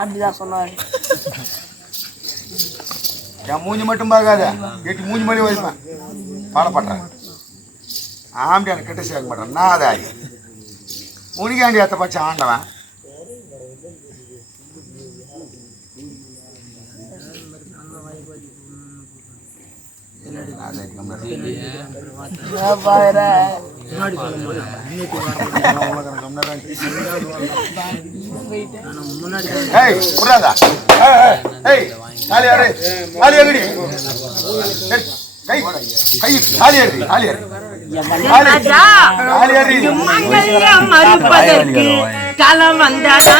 அப்படிதான் சொன்னாரு. என் மூஞ்சி மட்டும் பார்க்காத. எட்டு மூஞ்சி மணி வைப்பேன். பாடப்படுறேன் ஆம்பி எனக்கு கிட்ட சேர்க்க மாட்டேன் நான் ஆண்டவன். அதை இருக்க மாட்டேன். பாரு உலகம் கம்னரா. ஏய், ஏறு. மங்கல்யம் மறுப்பதற்கு களம் வந்ததா?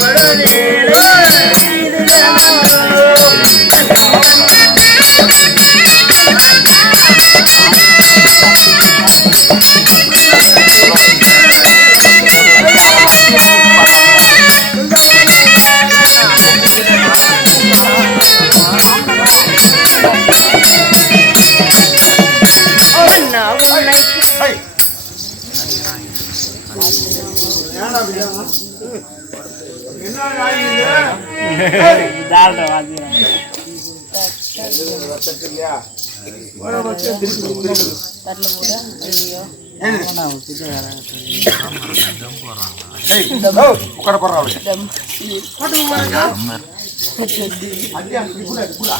மன்னா இப்படி புடா.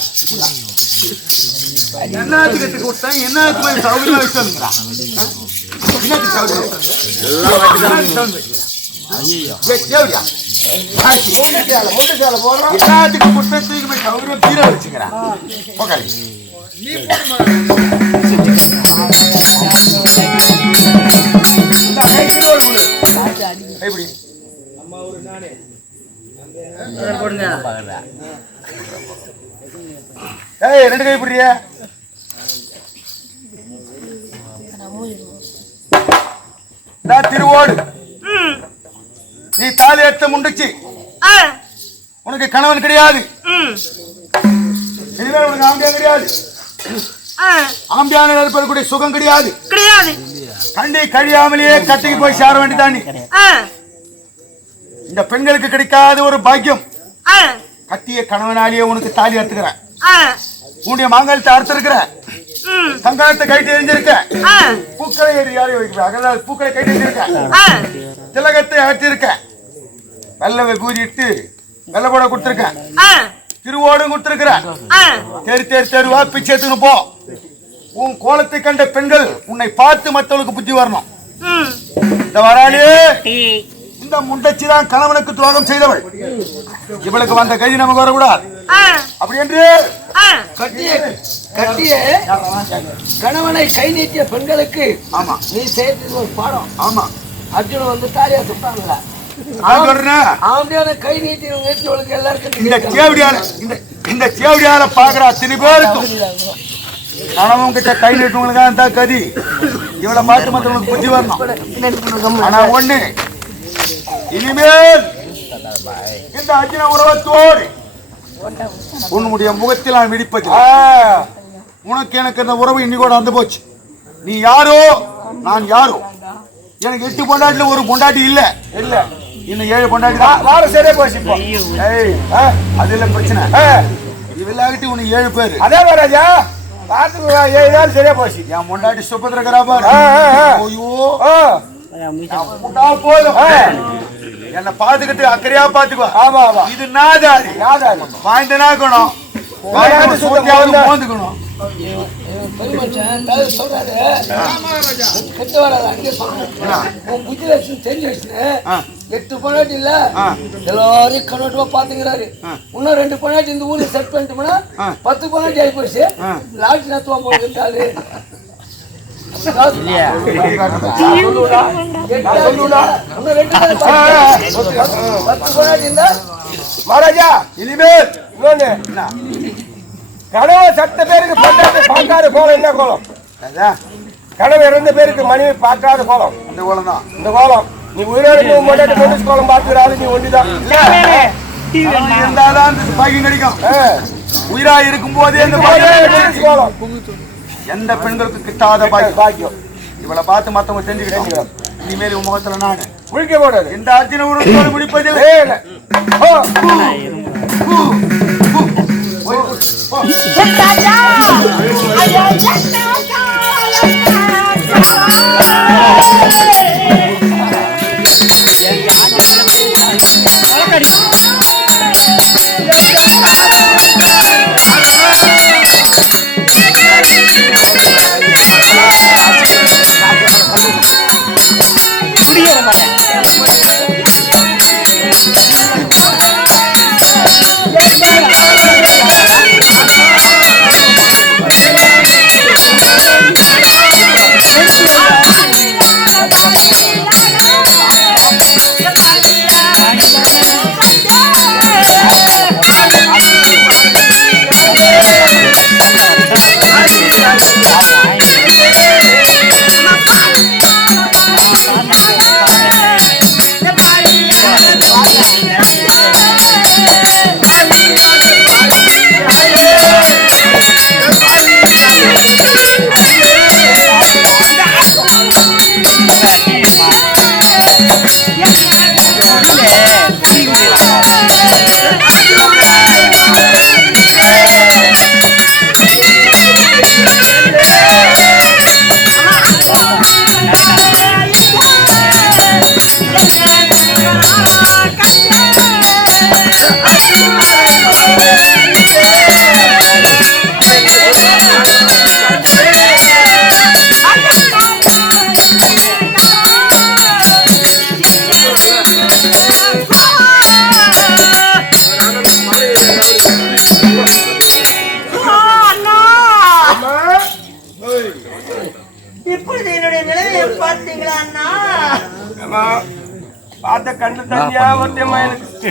என்னத்துக்கு கொடுத்தேன் என்னத்துக்கு மாதிரி வச்சிருந்தா சௌகரியம் ஆச்சி, மூட்டை சேலை, மூட்டை சேலை போடுறோம். எல்லாத்துக்கும் கொடுத்தேன், தூக்கி போய் சௌகரியமா பீரோ வச்சுக்கிறேன். உக்காரு. இந்தா, கை கீழே கொடு. கை பிடி. ஏய் ரெண்டு கை பிடிறிய திருவோடு நீ தாலி எடுத்து முண்டுச்சு. உனக்கு கணவன் கிடையாது. இனிமேல் உனக்கு ஆம்பியா கிடையாது. ஆம்பியான இருப்பதற்குரிய சுகம் கிடையாது. கிடையாது. கண்டி கழியாமலேயே கட்டிக்கு போய் சேர வேண்டியதான் இந்த பெண்களுக்கு கிடைக்காத ஒரு பாக்கியம். கட்டிய கணவனாலேயே உனக்கு தாலி அறுத்துக்கிறேன் உன்னுடைய மாங்கலத்தை அறுத்திருக்கிற. தங்காயத்தை கைட்டு எரிஞ்சிருக்க பூக்களை ஏறி வைக்கிறேன் பூக்களை கைட்டு எரிஞ்சிருக்க திலகத்தை அகற்றிருக்க வெள்ளை இட்டு வெள்ளை போட கொடுத்துருக்கேன் திருவோடும் கொடுத்துருக்கிறேன் தெரு தெரு தெருவா பிச்சை எடுத்துன்னு போ. உன் கோலத்தை கண்ட பெண்கள் உன்னை பார்த்து மற்றவர்களுக்கு புத்தி வரணும். இந்த வராளே இந்த முண்டச்சி தான் கணவனுக்கு துரோகம் செய்தவள். இவளுக்கு வந்த கதி நமக்கு வரக்கூடாது. அப்படி என்று கட்டிய கட்டிய கணவனை கை நீட்டிய பெண்களுக்கு ஆமா. நீ செய்தது ஒரு பாடம். ஆமா. அர்ஜுனன் வந்து தாலியா சுட்டாங்கல்ல நான் சொல்றேன் ஆம்பியான கை நீட்டி நீட்டியவளுக்கு எல்லாருக்கும் இந்த சேவடியால இந்த இந்த சேவடியால பாக்குற அத்தனை பேருக்கும் கணவன் கிட்ட கை நீட்டுவங்களுக்கு தான் இந்த கதி. இவளை பார்த்து மற்றவங்களுக்கு புத்தி வரணும். ஆனா ஒண்ணு இனிமேல் இந்த அர்ஜுன உறவத்தோடு உன்னுடைய முகத்தில் நான் விடிப்பது உனக்கு எனக்கு அந்த உறவு இன்னி கூட வந்து போச்சு. நீ யாரோ நான் யாரோ? எனக்கு எட்டு பொண்டாட்டில ஒரு பொண்டாட்டி இல்ல. இல்ல. இன்னும் ஏழு பொண்டாட்டி தான். வார சரியா போச்சு அது இல்ல பிரச்சனை. இது வில்லாகிட்டு உனக்கு ஏழு பேர். அதே ராஜா பார்த்து ஏழு நாள் சரியா போச்சு என் பொண்டாட்டி சுபத்திரகரா பாரு. ஐயோ. முட்டா போதும். என்ன பாத்துக்கிட்டு அக்கறையா பாத்துக்கோ ஆமா ஆமா. இது நாதாரி. நாதாரி. வாய்ந்த நாக்கணும் வாய்ந்த மனுஷன் அதாவது சொல்றாரு கெட்டு வராது அங்கே சொல்றேன் உன் புத்தி லட்சம் தெரிஞ்சு வச்சுன்னு. எட்டு பொண்டாட்டி இல்ல. எல்லாரையும் கண்ணோட்டமா பாத்துக்கிறாரு. இன்னும் ரெண்டு பொண்டாட்டி இந்த ஊர்ல செட் பண்ணிட்டோம்னா. பத்து பொண்டாட்டி ஆகி போச்சு. லாட்சி நத்துவா போட்டுட்டாரு பத்து பொண்டாட்டி இருந்தா மகாராஜா இனிமேல் இன்னொன்னு? கனவு சத்த பேருக்கு பொண்டாட்டி பார்க்காத கோலம் என்ன கோலம்? கனவு இறந்த பேருக்கு மனைவி பார்க்காத கோலம். இந்த கோலம் தான் இந்த கோலம். நீ உயிரோடு நீ பொண்டாட்டி பொண்ணு கோலம் பார்க்கிறாரு நீ ஒண்டிதான் கனவு இருந்தாதான் பாக்கியம் கிடைக்கும். உயிரா இருக்கும் போதே இந்த கோலம். எந்த பெண்களுக்கு கிட்டாத பாக்கியம்? இவளை பார்த்து மத்தவங்க தெரிஞ்சுக்கிட்டாங்க இனிமேல் முகத்துல நானு முழிக்க கூடாது இந்த அர்ஜுன உடனே 됐다, 야! 아, 야, 야, 야, 야! அம்மா, பார்த்த கண்ணு தண்ணியா வருத்தம்மா எனக்கு.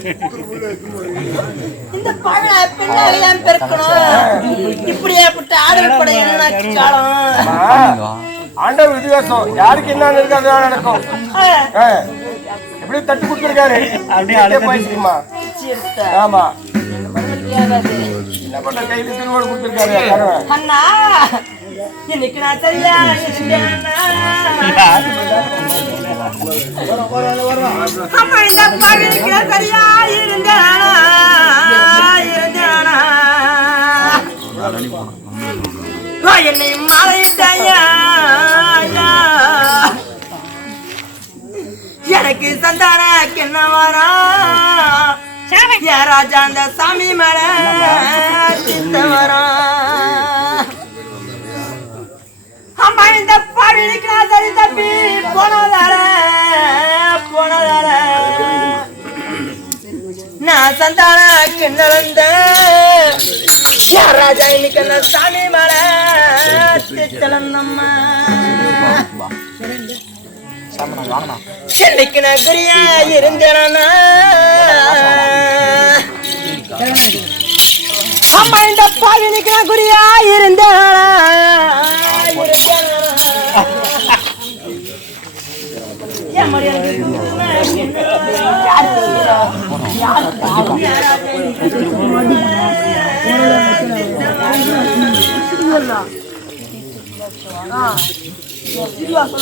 இந்த பழம் பின்னால ஏன் பெருக்கணும்? இப்படியாப்பட்ட ஆடல் படம் என்ன காலம் அம்மா, ஆண்டவர் விதிவாசம் யாருக்கு என்ன இருக்காது நடக்கும். ஆ, ஆ, எப்படி தட்டு கொடுத்துருக்காரு? அப்படியே போயிடுச்சுமா சிறுத்தை. ஆமா. என்ன பண்ண கையில திருவோடு கொடுத்துருக்காரு கணவன். அண்ணா இன்னைக்கு நான் சரியா சரியா இருந்தேனா? இருந்தேனா? என்னை மறைத்தாயா எனக்கு சந்தான என் ராஜா அந்த சாமி மேல சித்த வரும் அம்மா இந்த பழனிக்கு நான் சரி தப்பி. போனதார போனதார நான் சந்தான கிண்ணந்த ராஜா இன்னைக்கு அந்த சாமி மேல சித்தலன்னம்மா சென்னைக்கு நகரியா குறியா இருந்தேனா? அம்மா இந்த பாவினிக்கு நான் குறியா இருந்தேன்?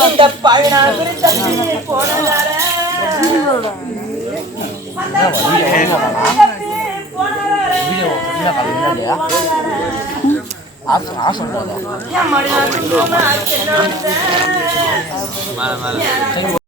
இந்த பழனா குறித்த போனதார